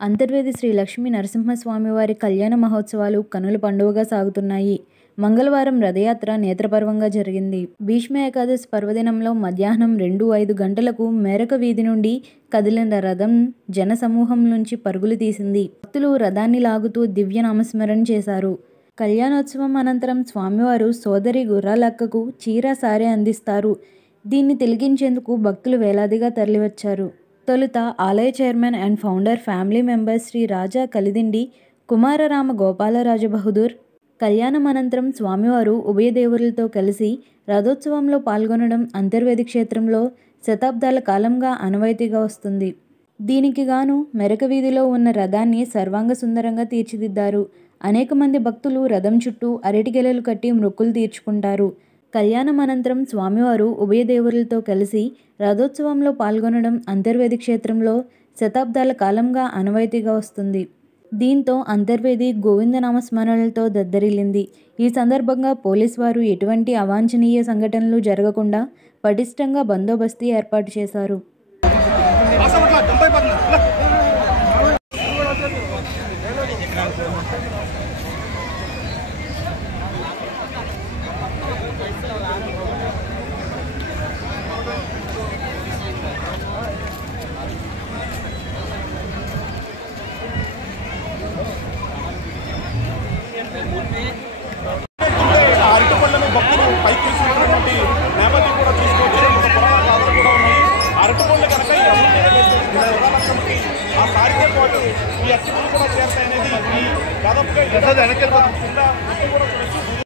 అంతర్వేది శ్రీ లక్ష్మీ నరసింహస్వామివారి కళ్యాణ మహోత్సవాలు కనుల పండువగా సాగుతున్నాయి. మంగళవారం రథయాత్ర నేత్రపర్వంగా జరిగింది. భీష్మ ఏకాదశి పర్వదినంలో మధ్యాహ్నం 2:05 గంటలకు మేరక వీధి నుండి కదిలిన రథం జనసమూహం నుంచి పరుగులు తీసింది. భక్తులు రథాన్ని లాగుతూ దివ్య నామస్మరణ చేశారు. కళ్యాణోత్సవం అనంతరం స్వామివారు సోదరి గుర్రాలక్కకు చీర సారె అందిస్తారు. దీన్ని తిలకించేందుకు భక్తులు వేలాదిగా తరలివచ్చారు. తొలుత ఆలయ chairman and founder family member Sri Raja Kalidindi Kumararama Gopalaraja Bahadur కళ్యాణం అనంతరం స్వామివారు ఉభయ దేవురులతో కలిసి రథోత్సవంలో పాల్గొనడం అంతర్వేది క్షేత్రంలో శతాబ్దాల కాలంగా ఆనవాయితీగా వస్తుంది. దీనికి గాను మెరక వీధిలో ఉన్న రథాన్ని సర్వాంగ సుందరంగా తీర్చిదిద్దారు. అనేక మంది భక్తులు రథం చుట్టూ అరటిగెలలు కట్టి మొక్కులు తీర్చుకుంటారు. కళ్యాణం అనంతరం స్వామివారు ఉభయ దేవురులతో కలిసి రథోత్సవంలో పాల్గొనడం అంతర్వేది క్షేత్రంలో శతాబ్దాల కాలంగా ఆనవాయితీగా వస్తుంది. దీంతో అంతర్వేది గోవిందనామస్మరణలతో దద్దరిల్లింది. ఈ సందర్భంగా పోలీసు వారు ఎటువంటి అవాంఛనీయ సంఘటనలు జరగకుండా పటిష్టంగా బందోబస్తు ఏర్పాటు చేశారు. అరటిపళ్ళని భక్తులు పైకి తీసుకున్నటువంటి నేపథ్యం కూడా చూసుకోవచ్చు. పురాణ కథలు కూడా ఉన్నాయి. అరటిపళ్ళు కనుక ఈ రథాలక్ష్మికి ఆ సారితో పాటు ఈ అరటిపళ్ళు కూడా చేరతాయనేది ఈ దాదాపుగా కూడా చూడొచ్చు.